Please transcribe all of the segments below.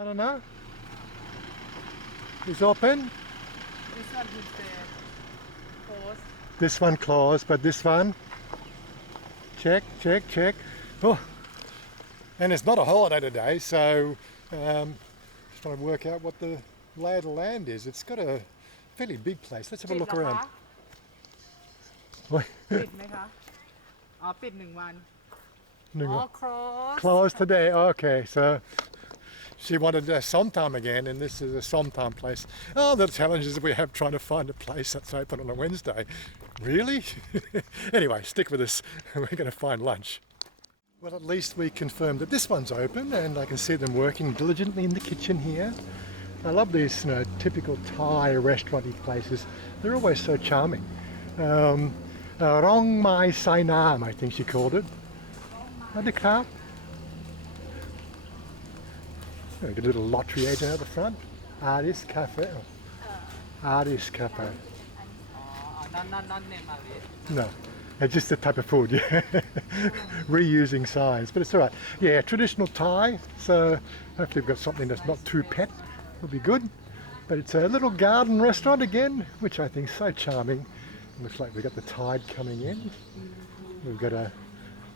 I don't know. It's open. This one is closed. This one closed, but this one. Check. Oh, and it's not a holiday today, so just trying to work out what the lay of the land is. It's got a fairly big place. Let's have a look around. ปิดไหมคะอ๋อปิด1 วันอ๋อ close Closed today. Okay, so she wanted sometime again, and this is a sometime place. Oh, the challenges that we have trying to find a place that's open on a Wednesday. Really? Anyway, stick with us. We're going to find lunch. Well, at least we confirmed that this one's open, and I can see them working diligently in the kitchen here. I love these, typical Thai restaurant-y places. They're always so charming. Rong Mai Sai Nam, I think she called it. The car. Oh, got a little lottery agent at the front. Artist Cafe. Artist Cafe. not name Artist. No, it's just the type of food, yeah. Reusing signs, but it's all right. Yeah, traditional Thai, so hopefully we've got something that's not too pet. Will be good. But it's a little garden restaurant again, which I think is so charming. Looks like we've got the tide coming in. We've got a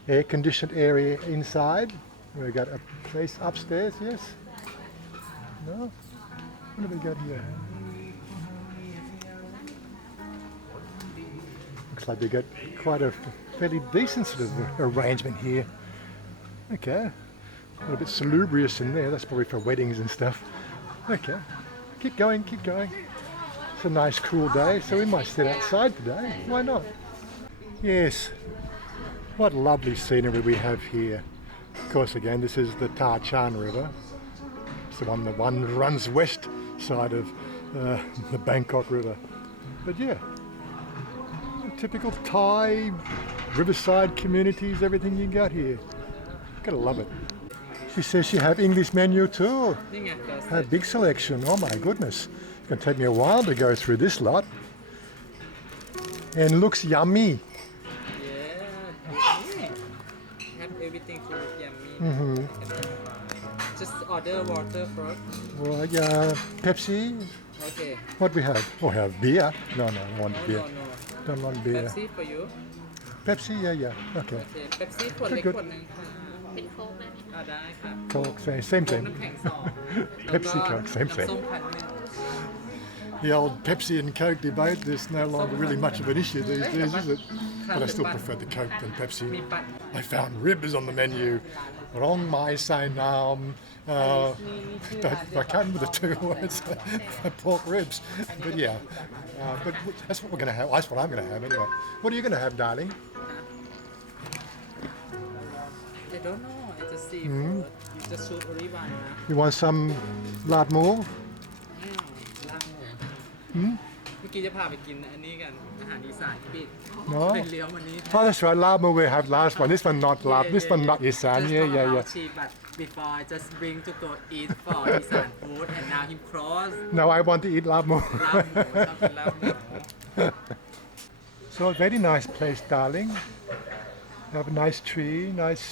air-conditioned area inside. We've got a place upstairs, yes? No? What have we got here? Looks like they've got quite a fairly decent sort of arrangement here. Okay. A little bit salubrious in there. That's probably for weddings and stuff. Okay. Keep going. It's a nice cool day, so we might sit outside today. Why not? Yes. What lovely scenery we have here. Of course, again, this is the Ta Chan River. It's the one that runs west side of the Bangkok River. But yeah, typical Thai riverside communities, everything you got here. Gotta love it. She says she have English menu too. A big selection. Oh my goodness. It's going to take me a while to go through this lot. And looks yummy. Yeah. Have everything to look yummy. Just order water first. Well, Pepsi. Okay. What we have? Oh, we have beer. No, I don't want beer. No. Don't want beer. Pepsi for you. Pepsi, yeah. Okay. Okay. Pepsi ขวดเล็กขวดนึงค่ะเป็นโค้กได้ไหมคะได้ค่ะ Coke, same. น้ำแข็ง2 Pepsi, Coke, same. ส้มพันธุ์ The old Pepsi and Coke debate, there's no longer really much of an issue these days, is it? But I still prefer the Coke than Pepsi. I found ribs on the menu. Rong Mai Sai Nam. I can't remember the 2 words. Pork ribs. But yeah, but that's what we're going to have. That's what I'm going to have anyway. What are you going to have, darling? I don't know. It's a seafood. You just shoot only one. You want some lard moo? ลาบหมูเมื่อกี้จะพาไปกินอันนี้กันอาหารอีสานปิด No. เป็นเลี้ยววันนี้ Oh, that's right. Lard moo we have last one. This one not lard. This one not Isan. Yeah. Cheap, but before I just bring to go eat for Isan food and now him cross No, I want to eat lard moo. ลาบหมูชอบกินลาบหมู So a very nice place, darling. Have a nice tree, nice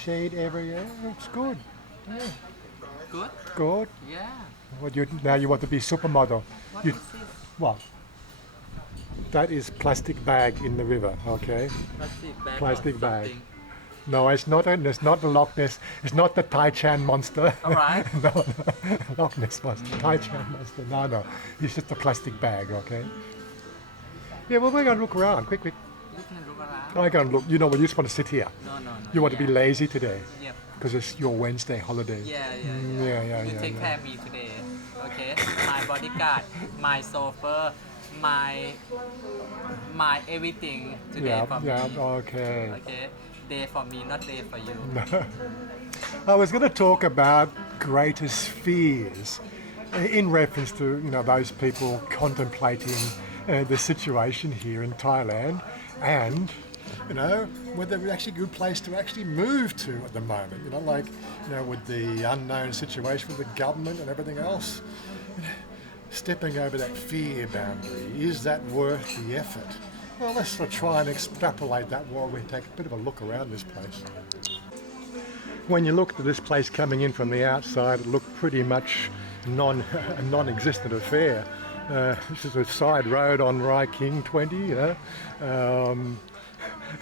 shade area. It's good. Good? Good. Yeah. Now you want to be supermodel. What You, is this? what? That is plastic bag in the river. Okay. Plastic bag. No, it's not. It's not the Loch Ness. It's not the Tai Chan monster. All right. No, Loch Ness monster. Tai Chan monster. No. It's just a plastic bag. Okay. Yeah, well, we're gonna look around. Quick. You can look around. I'm gonna look. You know what? You just want to sit here. No. You want to be lazy today Yep. because it's your Wednesday holiday. Yeah. You take care of me today. Okay. My bodyguard, my chauffeur, my everything today for me. Okay. Okay. Day for me, not day for you. I was going to talk about greatest fears in reference to those people contemplating the situation here in Thailand and whether it's actually a good place to actually move to at the moment. With the unknown situation with the government and everything else. Stepping over that fear boundary, is that worth the effort? Well, let's try and extrapolate that while we take a bit of a look around this place. when you looked at this place coming in from the outside, it looked pretty much a non-existent affair. This is a side road on Rai King 20, you know.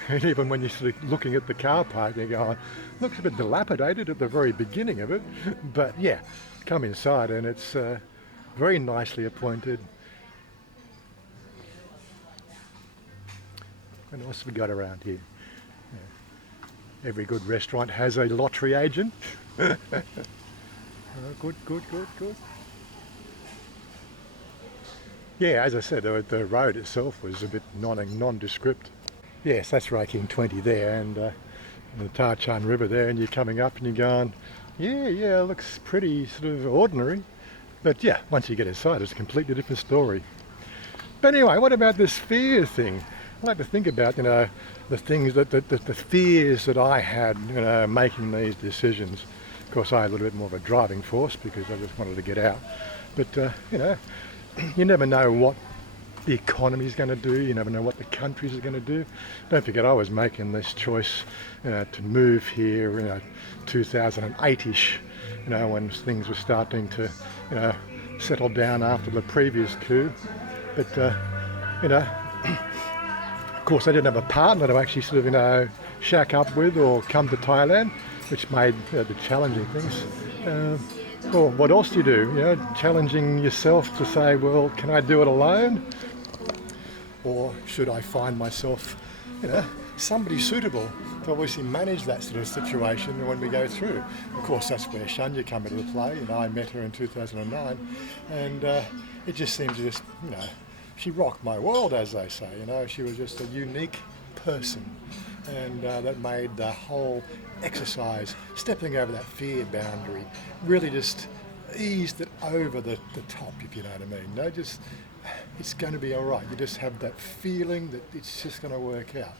And even when you're sort of looking at the car park, you're going, looks a bit dilapidated at the very beginning of it. But yeah, come inside and it's very nicely appointed. What else have we got around here? Every good restaurant has a lottery agent. Good. Yeah, as I said, the road itself was a bit nondescript. Yes, that's Rai King 20 there, and the Tarchan River there, and you're coming up and you're going, yeah, it looks pretty sort of ordinary. But yeah, once you get inside, it's a completely different story. But anyway, what about this fear thing? I like to think about, you know, the things that the fears that I had, you know, making these decisions. Of course, I had a little bit more of a driving force because I just wanted to get out. But you know, you never know what the economy is going to do. You never know what the countries are going to do. Don't forget, I was making this choice, you know, to move here, you know, 2008ish. You know, when things were starting to, you know, settle down after the previous coup. But you know. Of course, I didn't have a partner to actually sort of, you know, shack up with or come to Thailand, which made the challenging things. Well, what else do? You know, challenging yourself to say, well, can I do it alone? Or should I find myself, you know, somebody suitable to obviously manage that sort of situation when we go through? Of course, that's where Chanya came into play. You know, I met her in 2009, and it just seemed to just, you know, she rocked my world, as they say. You know, she was just a unique person, and that made the whole exercise, stepping over that fear boundary, really just eased it over the top, if you know what I mean. No, just, it's going to be all right. You just have that feeling that it's just going to work out.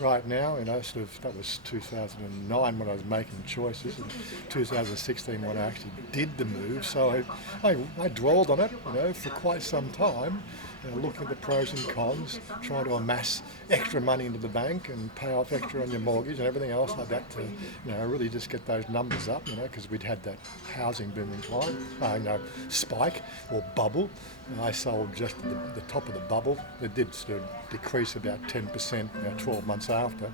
Right now, you know, sort of, that was 2009 when I was making choices, and 2016 when I actually did the move. So I dwelled on it, you know, for quite some time, you know, looking at the pros and cons, trying to amass extra money into the bank and pay off extra on your mortgage and everything else like that to, you know, really just get those numbers up, you know, because we'd had that housing booming spike or bubble. And I sold just the top of the bubble. It did sort of decrease about 10%, you know, 12 months after.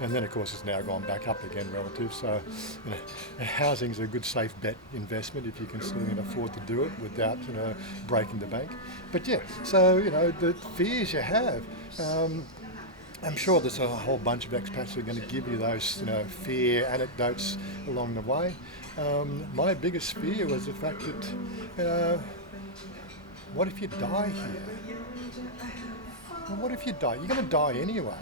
And then, of course, it's now gone back up again relative. So, you know, housing is a good, safe bet investment if you can still afford to do it without, you know, breaking the bank. But yeah, so, you know, the fears you have, I'm sure there's a whole bunch of expats who are going to give you those, you know, fear anecdotes along the way. My biggest fear was the fact that, what if you die here? Well, what if you die? You're going to die anyway.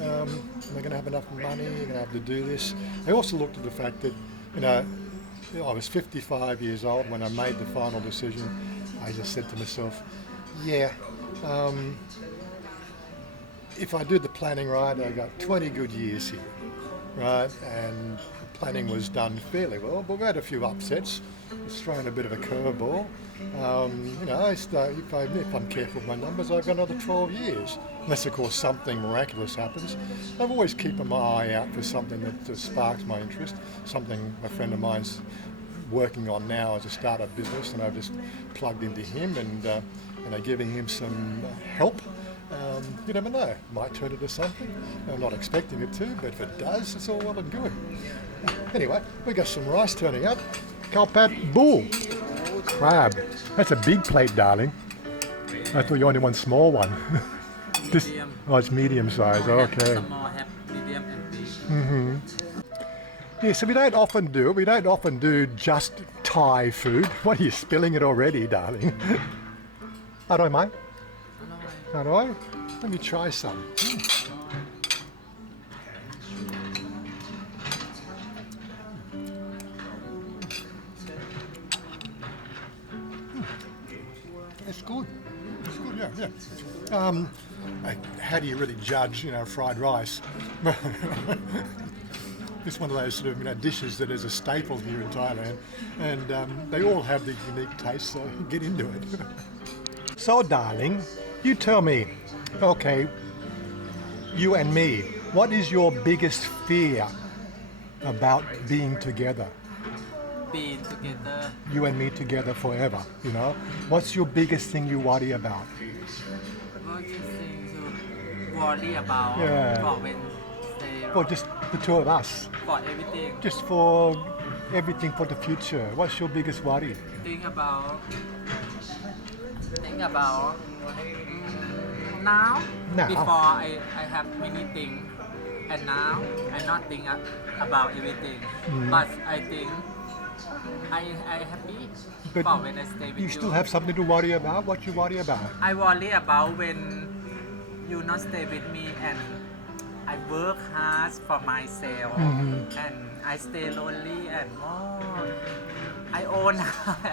Am I going to have enough money? You're going to have to do this. I also looked at the fact that, you know, I was 55 years old when I made the final decision. I just said to myself, yeah, if I do the planning right, I got 20 good years here, right? And the planning was done fairly well, but we had a few upsets. It's thrown a bit of a curveball. You know, if I'm careful with my numbers, I've got another 12 years. Unless, of course, something miraculous happens. I've always keeping my eye out for something that sparks my interest, something a friend of mine's working on now as a startup business, and I've just plugged into him and giving him some help. You never know, might turn into something. I'm not expecting it to, but if it does, it's all well and good. Anyway, we got some rice turning up. Kalpat bull. Crab. That's a big plate, darling. I thought you only one small one. This, oh, it's medium size. Okay. Small, have medium and big. Yeah, so we don't often do just Thai food. What are you spilling it already, darling? Aroy mai? Aroy? Let me try some. It's good. It's good, yeah. How do you really judge, you know, fried rice? It's one of those sort of, you know, dishes that is a staple here in Thailand, and they all have their unique taste, so get into it. So, darling, you tell me, okay, you and me, what is your biggest fear? about being together, being together. you and me together forever, you know? What's your biggest thing you worry about? What do you think to worry about Yeah. for when stay For just the two of us, for everything? just for everything for the future. What's your biggest worry? Think about now. Now. Before I have many things, and now I not think about everything. But I think I happy But for when I stay with You still have something to worry about? What you worry about? I worry about when you not stay with me and I work hard for myself and I stay lonely and I own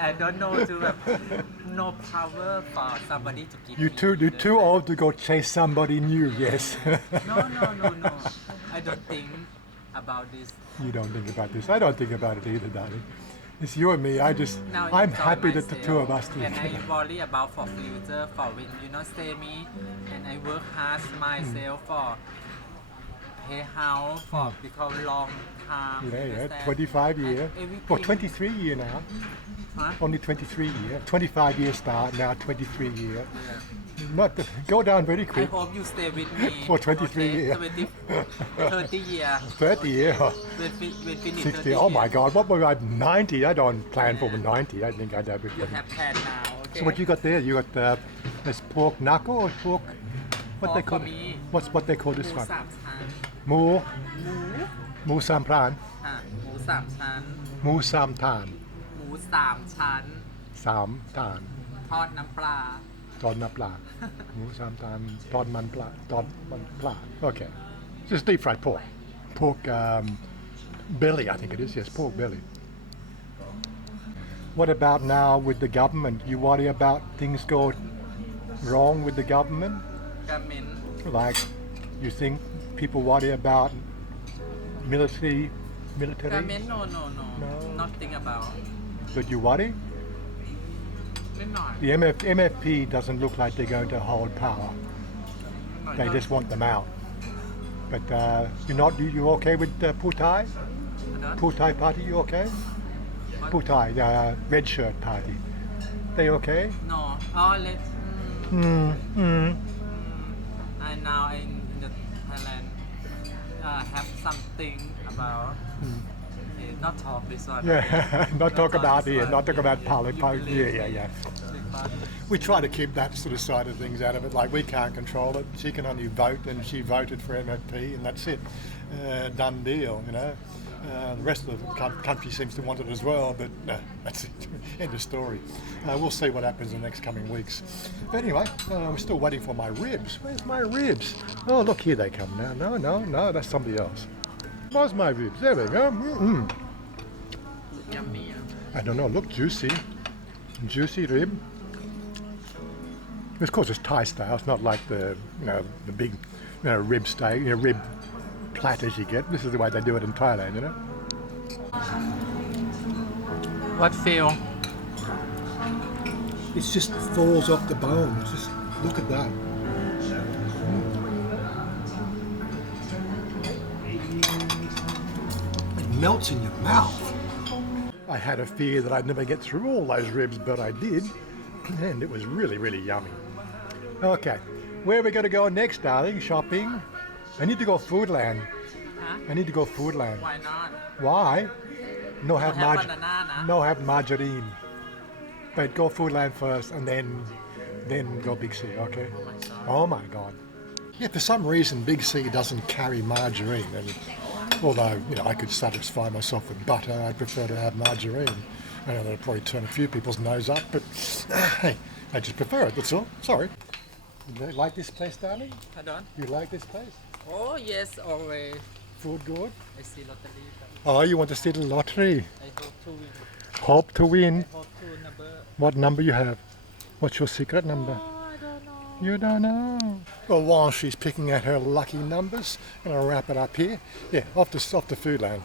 I don't know to have no power for somebody to give You're me too old to go chase somebody new, yes. No I don't think about this. You don't think about this. I don't think about it either, darling. It's you and me. Now I'm enjoy happy that the myself, two of us do. and I worry about for future for when you not stay me and I work hard myself for pay house for become long time. Yeah, understand? 25 year. And everything. Well, 23 year now. Huh? Only 23 year. 25 year start, now 23 year. Not the, go down very I quick. hope you stay with me For 23 years. 30 years 30 year. when finish 60. 30 Oh my years. God, what were I? 90? I don't plan for 90. I think I'd have it. You have plan now, okay? So what you got there? You got this pork knuckle or pork? What they Pork call for it? me. What they call ห this มู one? สามชั้น Mu หมู Mu Sam Pran. หมูสามชั้น Mu Sam Tan. หมูสามชั้น Sam Tan. ทอดน้ำปลา Ton na pla. Mu Sam Tan. Ton man pla. Ton man pla. Okay. Just deep fried pork. Pork belly, I think it is. Yes, pork belly. What about now with the government? You worry about things go wrong with the government? กาเมน Like, you think people worry about military? กาเมน no not think about But you worry? นิดหน่อย The MFP doesn't look like they're going to hold power. They just want them out. But you okay with Putai? Putai party, you okay? Putai, the red shirt party. They okay? no let I now in the Thailand have something about not talk this one. Yeah, not talk about this it, one. not talk about politics. You believe Yeah. Big party. We try to keep that sort of side of things out of it. Like, we can't control it. She can only vote, and she voted for MFP, and that's it. Done deal, you know. The rest of the country seems to want it as well, but no, that's it. End of story. We'll see what happens in the next coming weeks. But anyway, I'm still waiting for my ribs. Where's my ribs? Oh, look, here they come now. No, that's somebody else. Where's my ribs? There we go. Yummy. I don't know. Look, juicy. Juicy rib. Of course, it's Thai style. It's not like the big, rib steak, rib platters you get. This is the way they do it in Thailand, you know. What feel? It just falls off the bone. Just look at that. It melts in your mouth. I had a fear that I'd never get through all those ribs, but I did, and it was really, really yummy. Okay, where are we going to go next, darling? Shopping? I need to go Foodland. Huh? I need to go Foodland. Why not? Why? No have have banana, nah? no have margarine. But go Foodland first, and then go Big C. Okay? Oh my God. Yeah, for some reason Big C doesn't carry margarine, and although I could satisfy myself with butter, I prefer to have margarine. I know that'll probably turn a few people's nose up, but hey, I just prefer it. That's all. Sorry. You like this place, darling? Pardon? You like this place? Oh yes, always. Food good? I see lottery. Oh, you want to see the lottery? I hope to win. Hope to win. Hope to number. What number you have? What's your secret number? Oh, I don't know. You don't know. Well, while she's picking out her lucky numbers, I'm going to wrap it up here. Yeah, off to Foodland.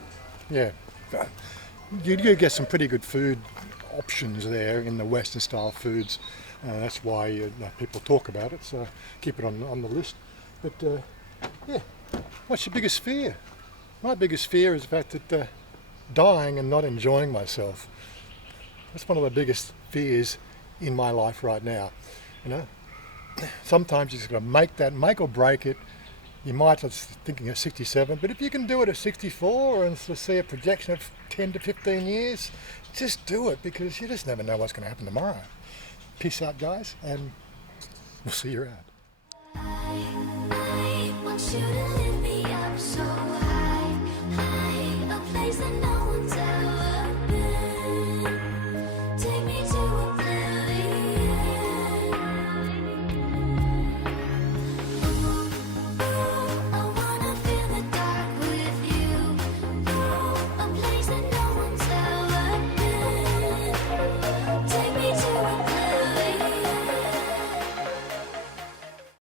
Yeah. You get some pretty good food options there in the Western style foods. That's why people talk about it, so keep it on the list. But yeah, what's your biggest fear? My biggest fear is the fact that dying and not enjoying myself. That's one of the biggest fears in my life right now. You know, sometimes you just got to make or break it. You might be thinking of 67, but if you can do it at 64 and see a projection of 10 to 15 years, just do it because you just never know what's going to happen tomorrow. Peace out, guys, and we'll see you around. I want you to lift me up so